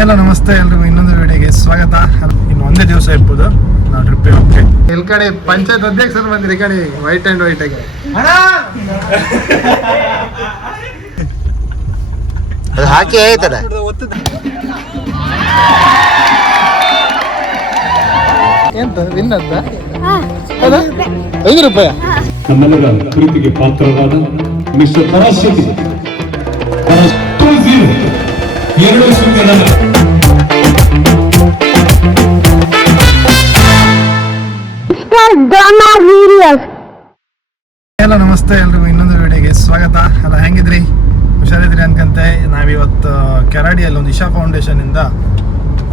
Hello ನಮಸ್ತೆ ಎಲ್ರಿಗೂ ಇನ್ನೊಂದು ವಿಡಿಯೋಗೆ ಸ್ವಾಗತ. ಇನ್ನು ಒಂದೇ ದಿವಸ ಇರ್ಬೋದು ನಾವು ಟ್ರಿಪ್ಪಿಗೆ ಹೋಗ್ತೀವಿ. ಇಲ್ಲಿ ಕಡೆ ಪಂಚಾಯತ್ ಅಧ್ಯಕ್ಷರು ಬಂದಿರಿ, ಈ ಕಡೆ ವೈಟ್ ಆಗಿ ಅದು ಹಾಕಿ ಆಯ್ತದ ಎಂತ ವಿನ್ನದ್ದ ₹5. ನಮ್ಮೆಲ್ಲರ ಪ್ರೀತಿಗೆ ಪಾತ್ರರಾದ ಮಿಸ್ಟರ್ ಪರಾಶಕ್ತಿ 2 ಸುಂದರ ಹಲೋ ನಮಸ್ತೆ ಎಲ್ರಿಗೂ ಇನ್ನೊಂದು ವಿಡಿಯೋಗೆ ಸ್ವಾಗತ. ಅಲ್ಲ ಹೆಂಗಿದ್ರಿ, ಹುಷಾರಿದ್ರಿ ಅನ್ಕಂತೆ. ನಾವಿವತ್ತು ಕೆರಾಡಿಯಲ್ಲಿ ಒಂದು ಇಶಾ ಫೌಂಡೇಶನ್ ಇಂದ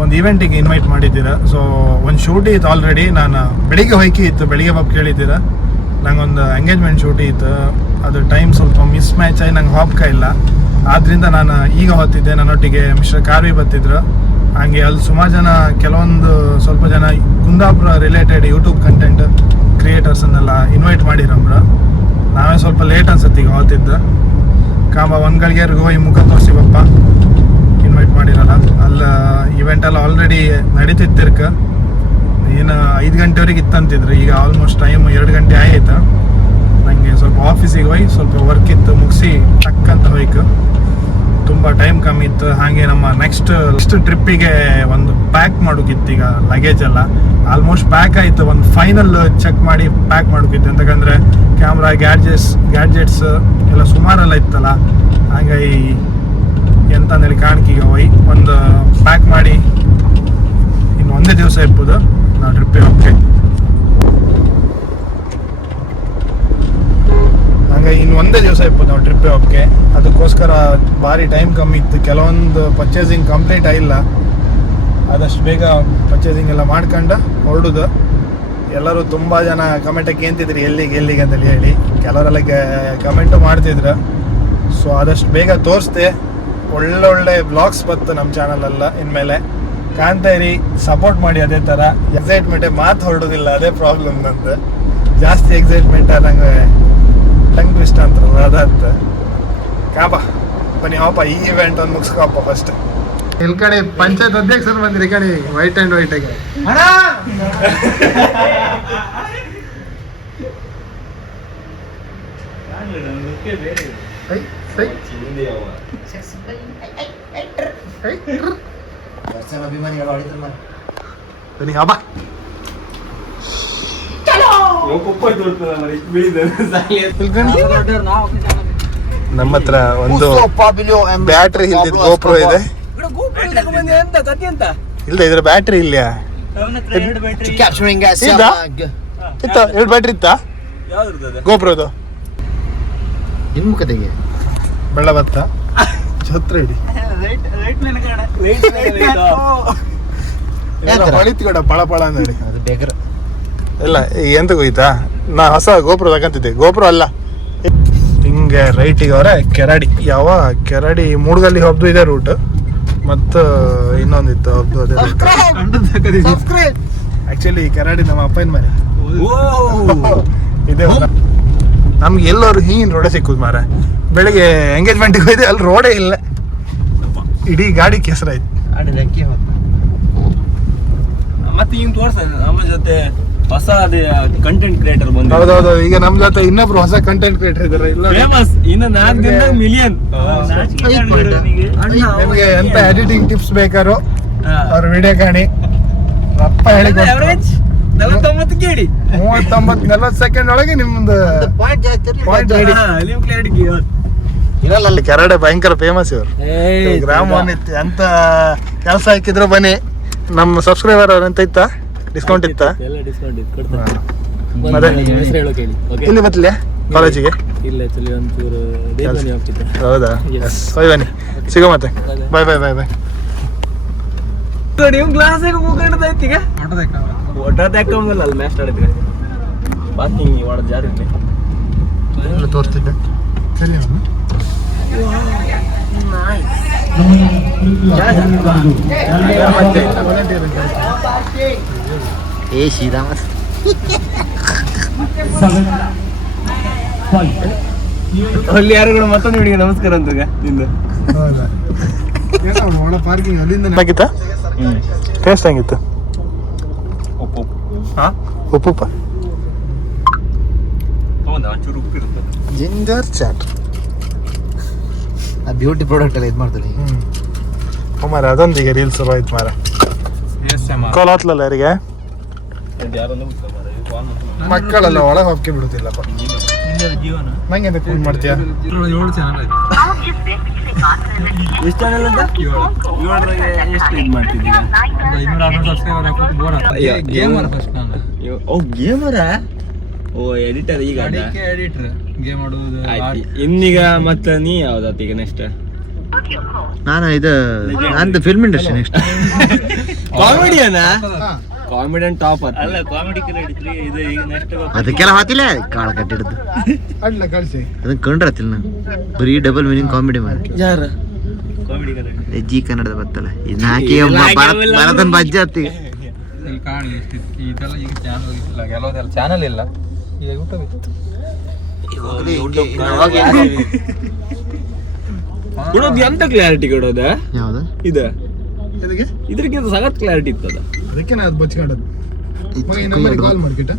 ಒಂದು ಇವೆಂಟಿಗೆ ಇನ್ವೈಟ್ ಮಾಡಿದ್ದೀರಾ. ಸೊ ಒಂದು ಶೂಟ್ ಇತ್ತು ಆಲ್ರೆಡಿ. ನಾನು ಬೆಳಿಗ್ಗೆ ಹೋಯ್ಕೆ ಇತ್ತು, ಬೆಳಿಗ್ಗೆ ಬಾಬ್ ಕೇಳಿದ್ದೀರಾ. ನಂಗೊಂದು ಎಂಗೇಜ್ಮೆಂಟ್ ಶೂಟ್ ಇತ್ತು, ಅದು ಟೈಮ್ ಸ್ವಲ್ಪ ಮಿಸ್ ಮ್ಯಾಚ್ ಆಗಿ ನಂಗೆ ಹೋಗ್ಕ ಇಲ್ಲ. ಆದ್ದರಿಂದ ನಾನು ಈಗ ಹೊತ್ತಿದ್ದೆ. ನನ್ನೊಟ್ಟಿಗೆ ಮಿಸ್ಟರ್ ಕಾರ್ವಿ ಬರ್ತಿದ್ರು. ಹಾಗೆ ಅಲ್ಲಿ ಸುಮಾರು ಜನ, ಕೆಲವೊಂದು ಸ್ವಲ್ಪ ಜನ ಕುಂದಾಪುರ ರಿಲೇಟೆಡ್ ಯೂಟ್ಯೂಬ್ ಕಂಟೆಂಟ್ ಕ್ರಿಯೇಟರ್ಸನ್ನೆಲ್ಲ ಇನ್ವೈಟ್ ಮಾಡಿರಮ್ರ. ನಾವೇ ಸ್ವಲ್ಪ ಲೇಟ್ ಅನ್ಸುತ್ತೆ ಈಗ ಹೊತ್ತಿದ್ದು. ಕಾಂಬ ಒಂದು ಗಳಿಗೆರ್ಗೆ ಹೋಗಿ ಮುಖ ತೋರಿಸಿ ಬಪ್ಪ, ಇನ್ವೈಟ್ ಮಾಡಿರಲ್ಲ. ಅಲ್ಲಿ ಇವೆಂಟ್ ಎಲ್ಲ ಆಲ್ರೆಡಿ ನಡೀತಿರ್ಕ. ಏನು 5 ಗಂಟೆವರೆಗೆ ಇತ್ತಂತಿದ್ರು. ಈಗ ಆಲ್ಮೋಸ್ಟ್ ಟೈಮ್ 2 ಗಂಟೆ ಆಯ್ತು. ನನಗೆ ಸ್ವಲ್ಪ ಆಫೀಸಿಗೆ ಹೋಗಿ ಸ್ವಲ್ಪ ವರ್ಕ್ ಇತ್ತು, ಮುಗಿಸಿ ಟಕ್ಕಂತ ಹೋಯ್ಕು. ತುಂಬ ಟೈಮ್ ಕಮ್ಮಿ ಇತ್ತು. ಹಾಗೆ ನಮ್ಮ ನೆಕ್ಸ್ಟ್ ಟ್ರಿಪ್ಪಿಗೆ ಒಂದು ಪ್ಯಾಕ್ ಮಾಡೋಕ್ಕಿತ್ತು. ಈಗ ಲಗೇಜ್ ಎಲ್ಲ ಆಲ್ಮೋಸ್ಟ್ ಪ್ಯಾಕ್ ಆಯಿತು. ಒಂದು ಫೈನಲ್ ಚೆಕ್ ಮಾಡಿ ಪ್ಯಾಕ್ ಮಾಡೋಕ್ಕಿತ್ತು. ಅಂತಕಂದರೆ ಕ್ಯಾಮ್ರಾ, ಗ್ಯಾಡ್ಜೆಟ್ಸ್ ಎಲ್ಲ ಸುಮಾರೆಲ್ಲ ಇತ್ತಲ್ಲ. ಹಾಗಾಗಿ ಎಂತಂದೇಳಿ ಕಾಣಿಕೆಗೆ ಹೋಗಿ ಒಂದು ಪ್ಯಾಕ್ ಮಾಡಿ ಇನ್ನು ಒಂದೇ ದಿವಸ ಇರ್ಬೋದು ನಾವು ಟ್ರಿಪ್ಪಿಗೆ ಹೋಗ್ತೀವಿ. ಹಾಗಾಗಿ ಇನ್ನು ಒಂದೇ ದಿವಸ ಇರ್ಬೋದು ನಾವು ಟ್ರಿಪ್ಪಿಗೆ ಹೋಗಕ್ಕೆ. ಅದಕ್ಕೋಸ್ಕರ ಭಾರಿ ಟೈಮ್ ಕಮ್ಮಿ ಇತ್ತು. ಕೆಲವೊಂದು ಪರ್ಚೇಸಿಂಗ್ ಕಂಪ್ಲೀಟ್ ಆಗಿಲ್ಲ. ಆದಷ್ಟು ಬೇಗ ಪರ್ಚೇಸಿಂಗ್ ಎಲ್ಲ ಮಾಡ್ಕೊಂಡು ಹೊರಡುದು. ಎಲ್ಲರೂ ತುಂಬ ಜನ ಕಮೆಂಟಾಗಿ ಕೇಂತಿದ್ರಿ ಎಲ್ಲಿಗೆ ಅಂತೇಳಿ ಹೇಳಿ. ಕೆಲವರೆಲ್ಲ ಕಮೆಂಟು ಮಾಡ್ತಿದ್ರು. ಸೊ ಆದಷ್ಟು ಬೇಗ ತೋರಿಸ್ದೆ. ಒಳ್ಳೊಳ್ಳೆ ಬ್ಲಾಗ್ಸ್ ಬತ್ತು ನಮ್ಮ ಚಾನಲೆಲ್ಲ. ಇನ್ಮೇಲೆ ಕಾಣ್ತಾ ಇರಿ, ಸಪೋರ್ಟ್ ಮಾಡಿ. ಅದೇ ಥರ ಎಕ್ಸೈಟ್ಮೆಂಟೇ ಮಾತು ಹೊರಡೋದಿಲ್ಲ, ಅದೇ ಪ್ರಾಬ್ಲಮ್ ನಂದು. ಜಾಸ್ತಿ ಎಕ್ಸೈಟ್ಮೆಂಟ್ ನಂಗೆ ಟಂಗ್ ಟ್ವಿಸ್ಟ್ ಅಂತಾರಲ್ಲ ಅದಾತ. ಕಾಪ ಬನ್ನಿ ಹೋಪ, ಈ ಇವೆಂಟ್ ಒಂದು ಮುಗಿಸ್ಕೊಪ್ಪ ಫಸ್ಟ್. ಇಲ್ಲಿ ಕಡೆ ಪಂಚಾಯತ್ ಅಧ್ಯಕ್ಷರು ಬಂದಿರಿ, ಈ ಕಡೆ ವೈಟ್ ಆಗಿ ಬನ್ನಿ ಹಬ್ಬ. ನಮ್ಮ ಹತ್ರ ಒಂದು ಬ್ಯಾಟ್ರಿ ಇಲ್ದಿದ್ ಗೋಪ್ರೋ ಇದೆ. ಇಲ್ದ ಇದ್ರ ಬ್ಯಾಟ್ರಿ ಇಲ್ಲ. ಇತ್ತ 2 ಬ್ಯಾಟ್ರಿ ಇತ್ತ ಗೋಪ್ರೋದು. ಹಿಮ್ಮುಖತೆಗೆ ಬೆಳ್ಳ ಬತ್ತ ಛತ್ರ ಇಡಿ ಹೊಳಿತ್ಕೊಡ ಪಳ ಪಳ ಅಂದೇಳಿ. ಅದು ಬೇಕರ ಇಲ್ಲ ಎಂತ ಹೋಯ್ತಾ, ನಾ ಹೊಸ ಗೋಪ್ರೋ ತಗಂತಿದ್ದೆ. ಗೋಪ್ರೋ ಅಲ್ಲ, ಹಿಂಗೆ ರೈಟಿಗೆ ಅವರ ಕೆರಾಡಿ. ಯಾವ ಕೆರಾಡಿ ಮೂಡ್ಗಲ್ಲಿ ಹಬ್ದು ಇದೆ ರೂಟ್, ಮತ್ತು ಇನ್ನೊಂದಿತ್ತು ಹಬ್ದು ಅದೇ ಆಕ್ಚುಲಿ ಕೆರಾಡಿ ನಮ್ಮ ಅಪ್ಪನ ಮನೆ ಇದೆ. ನಮ್ಗೆ ಎಲ್ಲರೂ ಹೀಗಿನ ರೋಡೇ ಸಿಕ್ಕುದು ಮಾರ. ಬೆಳಿಗ್ಗೆ ಎಂಗೇಜ್ಮೆಂಟಿಗೆ ಹೋಯ್ದೆ, ಅಲ್ಲಿ ರೋಡೇ ಇಲ್ಲ. ಇಡೀ ಗಾಡಿ ಕೆಸರಾಯ್ತು. ಮತ್ತೆ ಹಿಂಗ್ ತೋರ್ಸ ನಮ್ಮ ಜೊತೆ ಹೊಸ ಕಂಟೆಂಟ್ ಕ್ರಿಯೇಟರ್ ಬಂದ. ಹೌದೌದು, ಈಗ ನಮ್ ಜೊತೆ ಇನ್ನೊಬ್ರು ಹೊಸ ಕಂಟೆಂಟ್ ಕ್ರಿಯೇಟರ್ ಇದಾರೆ. ಇಲ್ಲ ಫೇಮಸ್, ಇನ್ನು 4 ದಿನದಾಗ ಮಿಲಿಯನ್. ನಿಮಗೆ ಎಂತ ಎಡಿಟಿಂಗ್ ಟಿಪ್ಸ್ ಬೇಕಾರೋ ಅವ್ರ ವಿಡಿಯೋ ಕಾಣಿ. ಅಪ್ಪ ಹೇಳಿ 49 ಕೇಳಿ 39-40 ಸೆಕೆಂಡ್ ಒಳಗೆ ನಿಮ್ದು ಪಾಯಿಂಟ್ ರೆಡಿ. ಇರಲ್ಲ ಅಲ್ಲಿ ಕೆರಡೆ ಭಯಂಕರ ಫೇಮಸ್ ಇವರು. ಗ್ರಾಮ ಅಂತ ಕೆಲಸ ಹಾಕಿದ್ರು ಬನ್ನಿ. ನಮ್ಮ ಸಬ್ಸ್ಕ್ರೈಬರ್ ಅಂತ ಇತ್ತಾ, ಡಿಸ್ಕೌಂಟ್ ಇತ್ತಾ? ಎಲ್ಲ ಡಿಸ್ಕೌಂಟ್ ಇತ್ತು, ಮತ್ತೆ ಹೆಸರು ಹೇಳೋ ಕೇಳಿ. ಇಲ್ಲಿ ಬತ್ತಲೆ ಕಾಲೇಜಿಗೆ ಇಲ್ಲ ಚಲಿ ಒಂಚೂರು ದೇವನಿ ಹೋಗ್ತಿದ್ದೆ. ಹೌದಾ? ಹೋಯ್ ಬನ್ನಿ, ಸಿಗೋ ಮತ್ತೆ. ಬಾಯ್ ಬಾಯ್ ಬಾಯ್ ಬಾಯ್. ನೀವು ಗ್ಲಾಸಿಗೆ ಮುಖಂಡದ ಐತಿಗ ಒಟ್ಟದ ಹಾಕೊಂಬಲ್ಲ ಅಲ್ಲಿ ಮ್ಯಾಚ್ ಆಡಿದ್ರೆ ಬಾಕಿಂಗ್ ಒಡ ಜಾರಿ ತೋರಿಸ್ತಿದ್ದೆ. ಸರಿ ಏ ಶ್ರೀರಾಮ ಅಲ್ಲಿ ಯಾರು ಕೂಡ ಮತ್ತೊಂದು ಹುಡುಗಿ ನಮಸ್ಕಾರ ಅಂತ ನಿಂದು. ಹೌದಾ? ಒಳ ಪಾರ್ಕಿಂಗ್ ಅಲ್ಲಿಂದ ಆಗಿತ್ತಾ ಟೇಸ್ಟ್ ಹೆಂಗಿತ್ತು ಉಪ್ಪುಪ್ಪ ಒಂಚೂರು ಉಪ್ಪಿರುತ್ತೆ. ಜಿಂಜರ್ ಚಾಟ್ ಬ್ಯೂಟಿ ಪ್ರಾಡಕ್ಟ್ ಎಲ್ಲ ಇದು ಮಾಡ್ತಾರೆ. ಮಾರ ಅದೊಂದಿಗೆ ರೀಲ್ಸ್ ಶುರು ಆಯ್ತು ಮಾರ ಕೋಲಾತ್ಲಲ್ಲ ಯಾರಿಗೆ ಮಕ್ಕಳೆಲ್ಲ ಒಳಗೆ ಹೋಗ್ಕೆ ಬಿಡುತ್ತಿಲ್ಲಪ್ಪ. ನಂಗೆ ಎಂತ ಕೂಲ್ ಮಾಡ್ತೀಯಾ? ಎಷ್ಟು ಚಾನಲ್ ಅಂತ? 7 ಎಷ್ಟು ಇದು ಮಾಡ್ತಿದ್ದೀವಿ? ಗೇಮರ ಓ ಎಡಿಟರ್ ಈಗ ಇನ್ನೀಗ ಮತ್ತೆ ನೀ ಯಾವ್ದಾತ ಈಗ ನೆಕ್ಸ್ಟ್? ನಾನು ಫಿಲ್ಮ್ ಇಂಡಸ್ಟ್ರಿ ನೆಕ್ಸ್ಟ್ ಕಾಮಿಡಿಯನ ಕಾಮಿಡಿಯನ್ ಟಾಪ್ ಅಲ್ಲ ಕಾಮಿಡಿ ಇದು ಈಗ ನೆಕ್ಸ್ಟ್ ಅದಕ್ಕೆಲ್ಲ ಹಾತಿಲ್ಲ ಕಾಳ ಕಟ್ಟಿಡ್ದು ಅಡ್ಲ ಕಳ್ಸಿ ಅದನ್ನ ಕಂಡ್ರತಿಲ್ಲ ನಾನು ಬರೀ ಡಬಲ್ ಮೀನಿಂಗ್ ಕಾಮಿಡಿ ಮಾಡಿ ಯಾರು ಕಾಮಿಡಿ ಜಿ ಕನ್ನಡದ ಬತ್ತಲ್ಲ ಇದನ್ನ ಹಾಕಿ ಭರತನ್ ಬಜ್ಜೆ ಹತ್ತಿ ಚಾನಲ್ ಇಲ್ಲ ಕೊಡೋದು ಎಂತ ಕ್ಲಾರಿಟಿ ಕೊಡೋದ ಯಾವ್ದು ಇದು ಇದಕ್ಕೆ ಇದ್ರಕ್ಕಿಂತ ಸಖತ್ ಕ್ಲಾರಿಟಿ ಇತ್ತದ. ಅದಕ್ಕೆ ನಾ ಅದು ಬಚ್ಕೊಂಡದ್ದು ಮಗ ಈ ನಂಬರಿಗೆ ಕಾಲ್ ಮಾಡ್ಕಿಟ್ಟ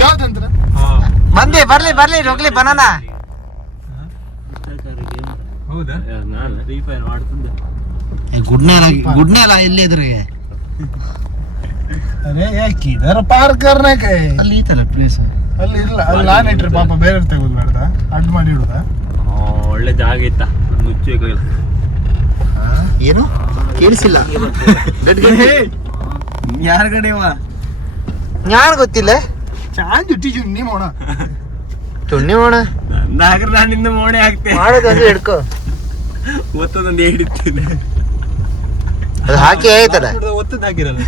ಚಾದ್ ಅಂತ ಬಂದೆ ಬರ್ಲಿ ಹೋಗ್ಲಿ ಬನಾನ ಹೌದಾ? ನಾನು ಫ್ರೀ ಫೈರ್ ಮಾಡ್ತಿದ್ದೆ. ಗುಡ್ನೆ ಅಲ್ಲ ಇಲ್ಲಿ ಎದುರಿಗೆ ಅರೆ ಯಾಕೆ ಇದರ ಪಾರ್ಕರ್ನೇ ಕೈ ಅಲ್ಲಿ ಐತಲ್ಲ ಪ್ಲೇಸ್ ಅಲ್ಲಿ ಇಲ್ಲ ಅಲ್ಲಿ ನಾನು ಇಟ್ರಿ ಪಾಪ ಬೇರೆ ತೆಗೆದು ಬೇಡ್ದ ಅಡ್ಡ ಮಾಡಿ ಇಡುದ ಒಳ್ಳೆ ಜಾಗ ಇತ್ತ ಮುಚ್ಚೆ ಏನು ಕೇಳಿಸಿಲ್ಲ ಯಾರ ಕಡೆವಾ ಯಾರು ಗೊತ್ತಿಲ್ಲ ಚಾಂದ್ ಇಟ್ಟಿಜು ನೀ ಮಾಡೋಣ ತುಣ್ಣಿ ಮಾಡೋಣ ನಾಗರ ನಾನಿಂದ ಮೋಣೆ ಹಾಕ್ತೇನೆ ಮಾಡೋದಂದ್ರೆ ಹಿಡ್ಕೊ ಒತ್ತೊಂದೊಂದು ಹಿಡಿತೀನಿ ಅದು ಹಾಕಿ ಆಯ್ತಲ್ಲ ಒತ್ತದ ಹಾಕಿರಲ್ಲ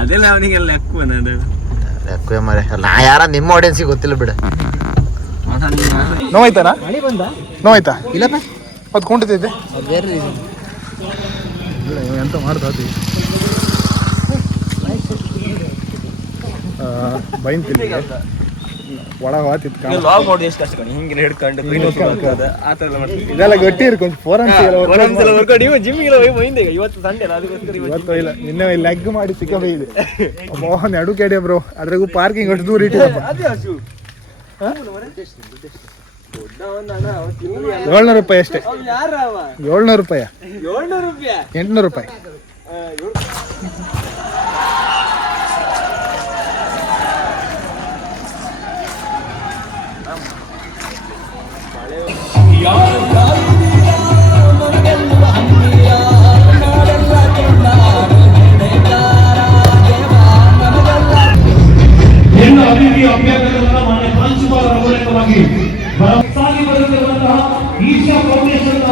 ಅದೆಲ್ಲ ಅವನಿಗೆಲ್ಲ ಲೆಕ್ಕ ನಾನು ಮರೆ ನಾ ಯಾರ ನಿಮ್ಮ ಆಡಿಯನ್ಸಿಗೆ ಗೊತ್ತಿಲ್ಲ ಬಿಡ ನೋವಾಯ್ತಾನ ನೋವಾಯ್ತಾ ಇಲ್ಲಪ್ಪ ಅದು ಕುಂಟಿದ್ದೆ ಬೇರೆ ಎಂತ ಮಾಡ್ತಾತಿ ಬೈಂತಿಲ್ಲ ಒಳಗೆ ಹೋತಿತ್ತು ಲಾಗ್ ನೋಡಿ ಎಷ್ಟು ಕಷ್ಟ ಕಣಿ ಹಿಂಗೆ ಹಿಡ್ಕೊಂಡು ಆ ಥರ ಎಲ್ಲ ಮಾಡ್ತೀವಿ. ಇದೆಲ್ಲ ಗಟ್ಟಿ ಇರ್ಕೊಂಡು ನೀವು ಜಿಮ್ಮಿಗೆಲ್ಲ ಹೋಗಿ ಬೈಂದೆ ಇವತ್ತು ಸಂಡೆ ಅಲ್ಲ ಅದಕ್ಕೋಸ್ಕರ ಇವತ್ತು ಇಲ್ಲ ನಿನ್ನೆ ಲೆಗ್ ಮಾಡಿ ಸಿಕ್ಕ ಬೈದೆ ಮೋಹನ್ ಎಡು ಕೆಡಿ ಬ್ರೋ ಅದ್ರಾಗೂ ಪಾರ್ಕಿಂಗ್ ಅಷ್ಟು ದೂರ ಇಟ್ಟಿರಪ್ಪ ಅದೇ ಹಸು 700 ರೂಪಾಯಿ ಅಷ್ಟೇ ಯಾರ 700 ರೂಪಾಯಿ 700 ರೂಪಾಯಿ 800 ರೂಪಾಯಿ ಎಲ್ಲ ಅಭಿವೃದ್ಧಿ ಅಭ್ಯರ್ಥಿಗಳನ್ನ ಮಾನ್ಯ ಪ್ರಾಂಶುಪಾಲರ ಮೂಲಕವಾಗಿ ಸಾಗಿ ಬರುತ್ತಿರುವಂತಹ ಈಶಾ ಫೌಂಡೇಶನ್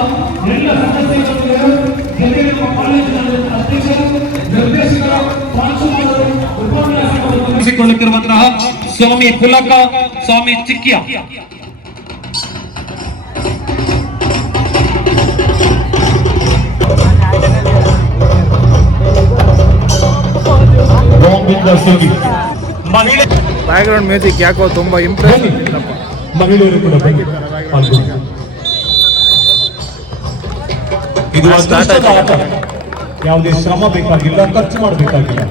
ಎಲ್ಲ ಸದಸ್ಯರು ಜೊತೆಗೆ ನಮ್ಮ ಕಾಲೇಜಿನ ಅಧ್ಯಕ್ಷರು ನಿರ್ದೇಶಕರು ಪ್ರಾಂಶುಪಾಲರು ಉಪನ್ಯಾಸಕರು ನಡೆಸಿಕೊಳ್ಳುತ್ತಿರುವಂತಹ ಸ್ವಾಮಿ ಪುಲಕ ಸ್ವಾಮಿ ಚಿಕ್ಕಿಯ ಬ್ಯಾಕ್ ಗ್ರೌಂಡ್ ಮ್ಯೂಸಿಕ್ ಯಾಕೋ ತುಂಬಾ ಇಂಪ್ರೆಸ್ ಮಹಿಳೆಯರು ಕೂಡ ಪಾಲ್ಗೊಂಡಿದ್ದಾರೆ. ಇದು ಅದೃಷ್ಟದ ಆಟ. ಯಾವುದೇ ಶ್ರಮ ಬೇಕಾಗಿಲ್ಲ, ಖರ್ಚು ಮಾಡಬೇಕಾಗಿಲ್ಲ.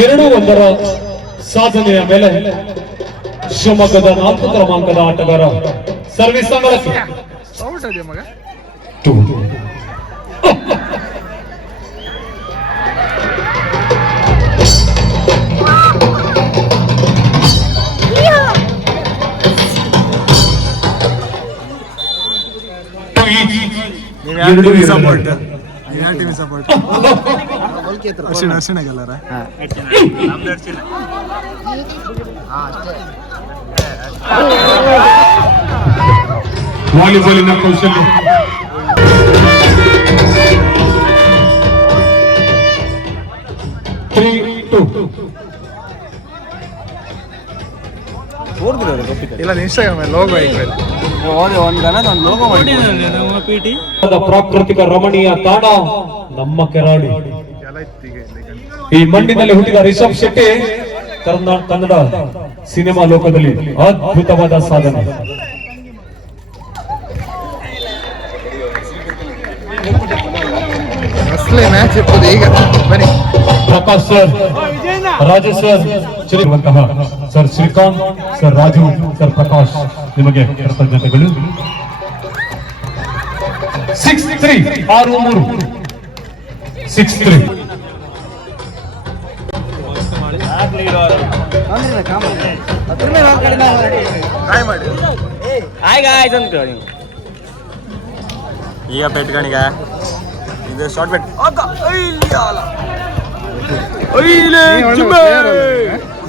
ಎರಡು ಒಂದರ ಸಾಧನೆಯ ಮೇಲೆ ಶಿವಮೊಗ್ಗದ 4 ಕ್ರಮಾಂಕದ ಆಟಗಾರ ಸರ್ವಿಸ್ ಅಂಗಳಕ್ಕೆ ಮಗ ಎರಡು ಸಪೋರ್ಟ್ ಯಾವ ಟೀಮ್ ಸಪೋರ್ಟ್ ಅರ್ಶಿಣ ಗೆಲ್ಲರ ವಾಲಿಬಾಲಿನ ಕೌಶಲ್ಯ ಇಲ್ಲ ಇನ್ಸ್ಟಾಗ್ರಾಮ್ ಲೋಗೋ ಒಂದು ಲೋಗೋ ಮಾಡಿ ಪ್ರಾಕೃತಿಕ ರಮಣೀಯ ತಾಣ ನಮ್ಮ ಕೆರಾಡಿ. ಈ ಮಣ್ಣಿನಲ್ಲಿ ಹುಟ್ಟಿದ ರಿಷಬ್ ಶೆಟ್ಟಿ ಕನ್ನಡ ಸಿನಿಮಾ ಲೋಕದಲ್ಲಿ ಅದ್ಭುತವಾದ ಸಾಧನೆ. ಮ್ಯಾಚ್ ಇರ್ಬೋದು ಈಗ ಬನ್ನಿ. ಪ್ರಕಾಶ್ ಸರ್, ರಾಜೇಶ್ ಸರ್, ಇರುವಂತಹ sir Srikanth, sir Raju, sir Prakash, ನಿಮಗೆ ಕೃತಜ್ಞತೆಗಳು. 6-3 6-3 6-3. ಈಗ ಪೆಟ್ಕಣಿಗ ಇದು ಶಾರ್ಟ್ ಬೆಟ್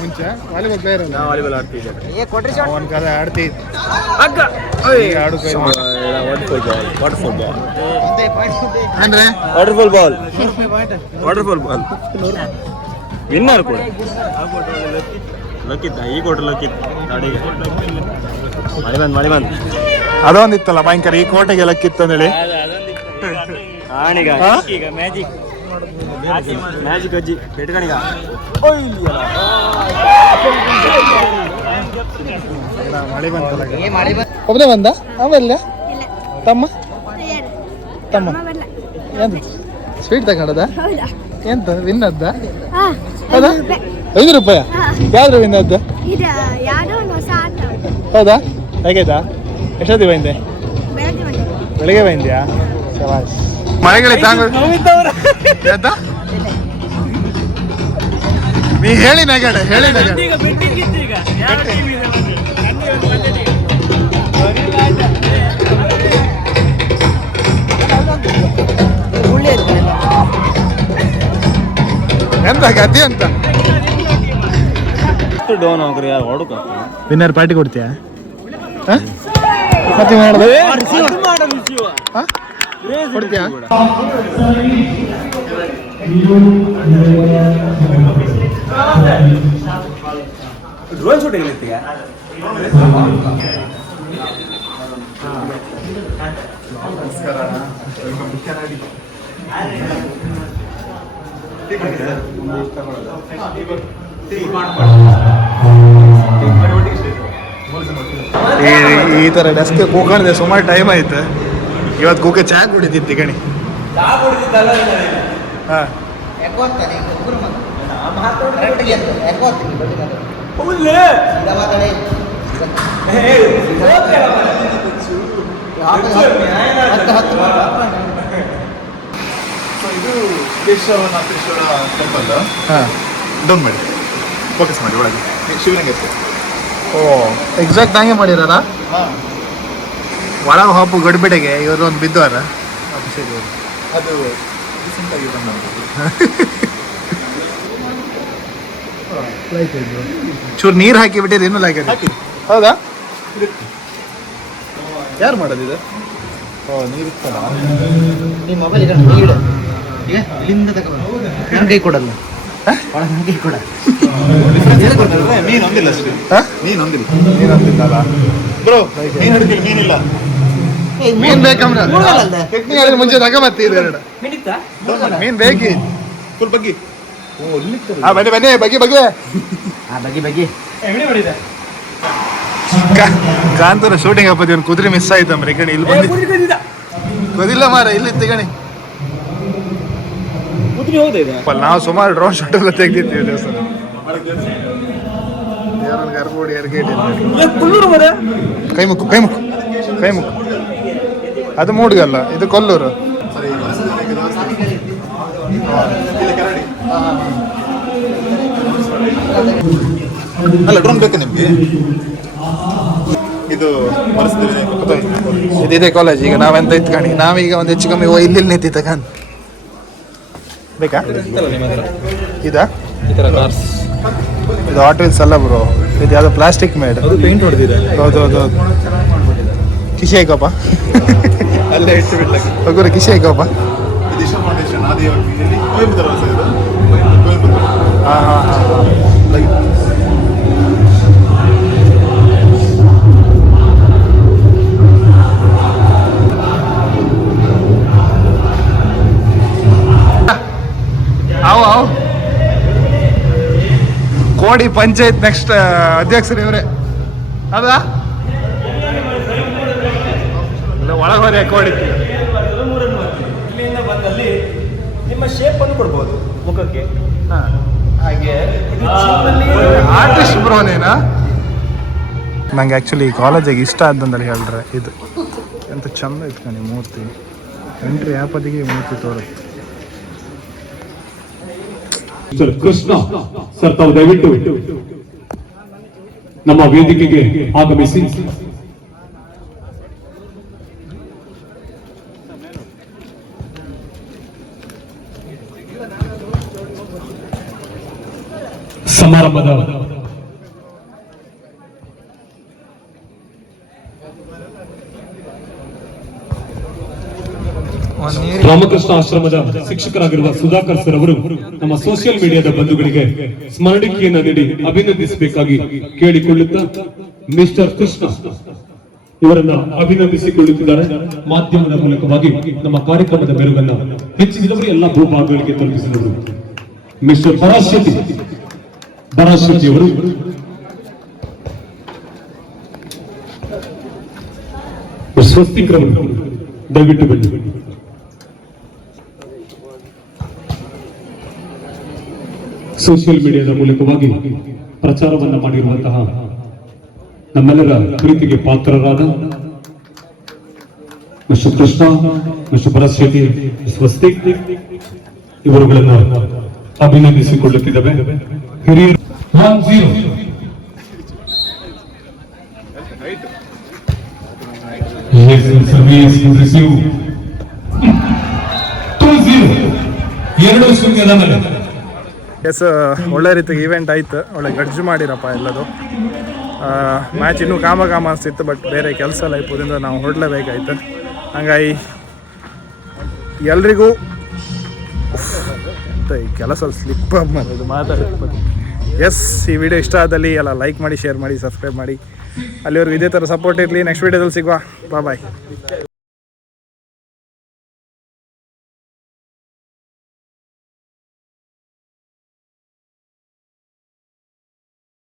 ಮುಂಚೆ ವಾಲಿಬಾಲ್ ಪ್ಲೇಯರ್ ಅಲ್ಲ, ವಾಲಿಬಾಲ್ ಆಡ್ತಿದ್ದೆ ಅವನ ಕಾಲ ಆಡ್ತಿದ್ದ ಅಂದ್ರೆ waterfall ball waterfall ball winner ಕೂಡ ಲಕ್ಕಿತ್ತ ಈ ಕೋಟೆ ಲಕ್ಕಿತ್ತು ಗಾಡಿಗೆ ಮಳಿ ಬಂದ್ ಅದೊಂದಿತ್ತಲ್ಲ ಭಯಂಕರ ಈ ಕೋಟೆಗೆ ಲಕ್ಕಿತ್ತು ಅಂತೇಳಿ. ಈಗ ಮ್ಯಾಜಿಕ್ ಅಜ್ಜಿ ಪೆಟ್ಕಣಿಗ ಮಳೆ ಬಂತಲ್ಲ ಒಬ್ಬನೇ ಬಂದ ಆಮೇಲೆ ತಮ್ಮ ಎಂತ ಸ್ವೀಟ್ ತಗೊಂಡದ ಎಂತ ವಿನ್ ಅದ್ದ ಹೌದಾ? 5 ರೂಪಾಯಿ ಯಾವ್ದು ವಿನ್ ಅದ್ದ? ಹೌದಾ? ಹೇಗಾಯ್ತಾ? ಎಷ್ಟೊತ್ತಿ ಬಂದೆ? ಬೆಳಿಗ್ಗೆ ಬಂದ್ಯಾ? ಶಬಾಷ್. ಮಳೆಗಳಿಗೆ ನೀ ಹೇಳಿ ನಗಡೆ ಹೇಳಿ ನಗಡೆ ಎಂತ ಗದ್ದೆ ಅಂತ ಡೌನ್ ಹೋಗ್ರಿ ಯಾರು ಹೊಡುಕ ವಿನ್ನರ್ ಪಾರ್ಟಿ ಕೊಡ್ತೀಯಾ? ಮತ್ತೆ ಮಾಡಿದೆ ಕೊಡ್ತೀಯಾ? ಡ್ರೋನ್ ಶೂಟಿಂಗ್ ಇರ್ತೀಯ ಈ ತರ ಡೆಸ್ಕ್ ಕೂಕೊಂಡಿದೆ ಸುಮಾರು ಟೈಮ್ ಆಯ್ತು. ಇವತ್ತು ಕೂಕೆ ಚಾ ಕುಡಿದಿತ್ತು ಗಣಿ. ಹಾಂ ಇದು ಕೇಶವನಾಥೇಶ್ವರ ಟೆಂಪಲ್. ಹಾಂ ಡೌನ್ ಮಾಡಿ, ಫೋಕಸ್ ಮಾಡಿ ಒಳಗೆ ಶಿವಲಿಂಗ. ಓ ಎಕ್ಸಾಕ್ಟ್ ಹಂಗೆ ಮಾಡಿದಾರ. ಒಳಗೆ ಹಾಪು ಗಡಿಬಿಡೆಗೆ ಇವರು ಒಂದು ಬಿದ್ದವಾರ ಅದು ರೀಸೆಂಟಾಗಿ ಬಂದಂಥದ್ದು. ಚೂರು ನೀರು ಹಾಕಿ ಬಿಟ್ಟಿದ್ದು ಇನ್ನೂ ಲೈಕ್ ಹೌದಾ? ಯಾರು ಮಾಡೋದಿದೆ? ಓ ನೀರು ಇತ್ತಲ್ಲ. ನಿಮ್ಮ ಮೊಬೈಲ್ ನೀಡು ಇಲ್ಲಿಂದ ತಗೊಂಡು ನನ್ನ ಕೈ ಕೊಡಲ್ಲ, ನನ್ನ ಕೈ ಕೊಡ. ಮೀನು ಒಂದಿಲ್ಲ ಅಷ್ಟೇ. ಮೀನು ಒಂದಿಲ್ಲ. ನೀನಂತಿದ್ದಲ್ಲ ಬ್ರೋ, ಮೀನು ಹಿಡಿತೀವಿ, ಮೀನಿಲ್ಲ. ಮೀನ್ ಬೇಕಂದ್ರೆ ಪಿಕ್ನಿಕ್ ಆದ್ರೆ ಮುಂಚೆ ತಗೊಂಬತ್ತಿ ಇದು ಎರಡು ಮೀನ್ ಬೇಕಿ ಫುಲ್ ಬಗ್ಗಿ. ಬನ್ನಿ ಬನ್ನಿ ಬಗೆ ಬಗೆ ಬಗೆ ಕಾಂತನ ಶೂಟಿಂಗ್ ಹಬ್ಬದ ಒಂದು ಕುದುರೆ ಮಿಸ್ ಆಯ್ತು ಈ ಕಡೆ ಇಲ್ಲಿ ಬಂದಿ ಗೊತ್ತಿಲ್ಲ ಮಾರ ಇಲ್ಲಿ ತಿಗಣಿ. ನಾವು ಸುಮಾರು ಡ್ರೋನ್ ಶಾಟ್ ಎಲ್ಲ ತೆಗ್ದಿರ್ತೀವಿ ದೇವಸ್ಥಾನ. ದೇವರನ್ನ ಗರ್ಭೋಡಿ ಕೈ ಮುಕ್ಕು ಕೈ ಮುಕ್ಕು ಕೈ ಮುಕ್ಕು. ಅದು ಮೂಡ್ಗಲ್ಲ, ಇದು ಕೊಲ್ಲೂರು. ಅಲ್ಲ ಡ್ರೋನ್ ಬೇಕಾ ನಿಮ್ಗೆ? ಇದು ಪರಿಸ್ಥಿತಿ ಗೊತ್ತಾಯ್ತು. ಇದಿದೆ ಕಾಲೇಜ್. ಈಗ ನಾವೆಂತ ಇತ್ಕಣಿ, ನಾವೀಗ ಒಂದು ಹೆಚ್ಚು ಕಮ್ಮಿ ಇಲ್ಲಿ ನಿಂತಿ ತಗೊಂಡು ಬೇಕಾ ಇದಾ ಈ ಥರ ಕಾರ್ಸ್ ಇದು ಆಟ್ ವೀಲ್ಸ್ ಅಲ್ಲ ಬ್ರೋ, ಇದು ಯಾವುದೋ ಪ್ಲಾಸ್ಟಿಕ್ ಮೇಡ್. ಅದು ಪೇಂಟ್ ಹೊಡೆದಿದೆ. ಹೌದು ಕಿಶಿ ಆಯ್ಕಪ್ಪ ಅಲ್ಲೇ ಇಟ್ಟು ಬಿಡ್ಲಕ್ಕೆ. ಹೋಗೋರು ಕಿಶಿ ಆಯ್ಕಪ್ಪ. ಇದು ಇಶಾ ಫೌಂಡೇಶನ್ ಆದಿಯಾಗಿ ಇಲ್ಲಿ ಕೊಯಂಬತ್ತೂರು ಅಲ್ಲ ಸರ್, ಇದು ಕೊಯಂಬತ್ತೂರು. ಹಾಂ ಅವು ಕೋಡಿ ಪಂಚಾಯತ್ ನೆಕ್ಸ್ಟ್ ಅಧ್ಯಕ್ಷರು ಇವರೇ ಹೌದಾ? ಒಳಗೋರೆ ಕೋಡಿ ಇಲ್ಲಿಂದ ಬಂದಲ್ಲಿ ನಿಮ್ಮ ಶೇಪ್ ಅನ್ನು ಕೊಡ್ಬೋದು ಮುಖಕ್ಕೆ. ಹಾಗೆ ಆರ್ಟಿಸ್ಟ್ ಬ್ರೋನೇನಾ? ನಂಗೆ ಆ್ಯಕ್ಚುಲಿ ಈ ಕಾಲೇಜಿಗೆ ಇಷ್ಟ ಆದಂದಲ್ಲಿ ಹೇಳಿದ್ರೆ ಇದು ಎಂತ ಚಂದ ಇಟ್ಕೊಂಡು ಮೂರ್ತಿ, ಎಂಟ್ರಿ ಆಪದಿಗೆ ಮೂರ್ತಿ ತೋರುತ್ತೆ. ಸರ್ ಕೃಷ್ಣ ಸರ್, ತಾವು ದಯವಿಟ್ಟು ನಮ್ಮ ವೇದಿಕೆಗೆ ಆಗಮಿಸಿ. ಸಮಾರಂಭದ ರಾಮಕೃಷ್ಣ ಆಶ್ರಮದ ಶಿಕ್ಷಕರಾಗಿರುವ ಸುಧಾಕರ್ ಸರ್ ಅವರು ನಮ್ಮ ಸೋಷಿಯಲ್ ಮೀಡಿಯಾದ ಬಂಧುಗಳಿಗೆ ಸ್ಮರಣಿಕೆಯನ್ನು ನೀಡಿ ಅಭಿನಂದಿಸಬೇಕಾಗಿ ಕೇಳಿಕೊಳ್ಳುತ್ತಾ ಮಿಸ್ಟರ್ ಕೃಷ್ಣ ಇವರನ್ನ ಅಭಿನಂದಿಸಿಕೊಳ್ಳುತ್ತಿದ್ದಾರೆ. ಮಾಧ್ಯಮದ ಮೂಲಕವಾಗಿ ನಮ್ಮ ಕಾರ್ಯಕ್ರಮದ ಮೆರುಗನ್ನು ಹೆಚ್ಚಿಸಿದವರು ಎಲ್ಲ ಭೂಭಾಗಗಳಿಗೆ ತಲುಪಿಸಿದವರು ಮಿಸ್ಟರ್ ಬರಾಶೆಟ್ಟಿ ಅವರು ಸ್ವಸ್ತಿಕ್ರವರು ದಯವಿಟ್ಟು ಬನ್ನಿ. ಸೋಷಿಯಲ್ ಮೀಡಿಯಾದ ಮೂಲಕವಾಗಿ ಪ್ರಚಾರವನ್ನ ಮಾಡಿರುವಂತಹ ನಮ್ಮೆಲ್ಲರ ಪ್ರೀತಿಗೆ ಪಾತ್ರರಾದ ಮಿಸ್ಟರ್ ಕೃಷ್ಣ, ಮಿಸ್ಟರ್ ಭರತ್ ಶೆಟ್ಟಿ, ಸ್ವಸ್ತಿಕ್ ಇವರುಗಳನ್ನು ಅಭಿನಂದಿಸಿಕೊಳ್ಳುತ್ತಿದ್ದೇವೆ. ಹಿರಿಯರು 1-0 ಸರ್ವಿಸ್ ರಿಸೀವ್ 2-0 2-0 ಮೇಲೆ. ಎಸ್, ಒಳ್ಳೆ ರೀತಿಗೆ ಈವೆಂಟ್ ಆಯ್ತು. ಒಳ್ಳೆ ಗಡ್ಜು ಮಾಡಿರಪ್ಪ ಎಲ್ಲದು. ಮ್ಯಾಚ್ ಇನ್ನೂ ಕಾಮ ಅನಿಸ್ತಿತ್ತು, ಬಟ್ ಬೇರೆ ಕೆಲಸ ಎಲ್ಲ ಇಪ್ಪದಿಂದ ನಾವು ಹೊರಡಲೇಬೇಕಾಯ್ತು. ಹಂಗಾಗಿ ಎಲ್ರಿಗೂ ಈ ಕೆಲಸ ಸ್ಲಿಪ್ ಮಾಡೋದು ಮಾತಾಡೋದು. ಎಸ್, ಈ ವಿಡಿಯೋ ಇಷ್ಟ ಆದಲ್ಲಿ ಎಲ್ಲ ಲೈಕ್ ಮಾಡಿ, ಶೇರ್ ಮಾಡಿ, ಸಬ್ಸ್ಕ್ರೈಬ್ ಮಾಡಿ. ಅಲ್ಲಿವರೆಗೂ ಇದೇ ಥರ ಸಪೋರ್ಟ್ ಇರಲಿ. ನೆಕ್ಸ್ಟ್ ವಿಡಿಯೋದಲ್ಲಿ ಸಿಗುವ. ಬಾಯ್.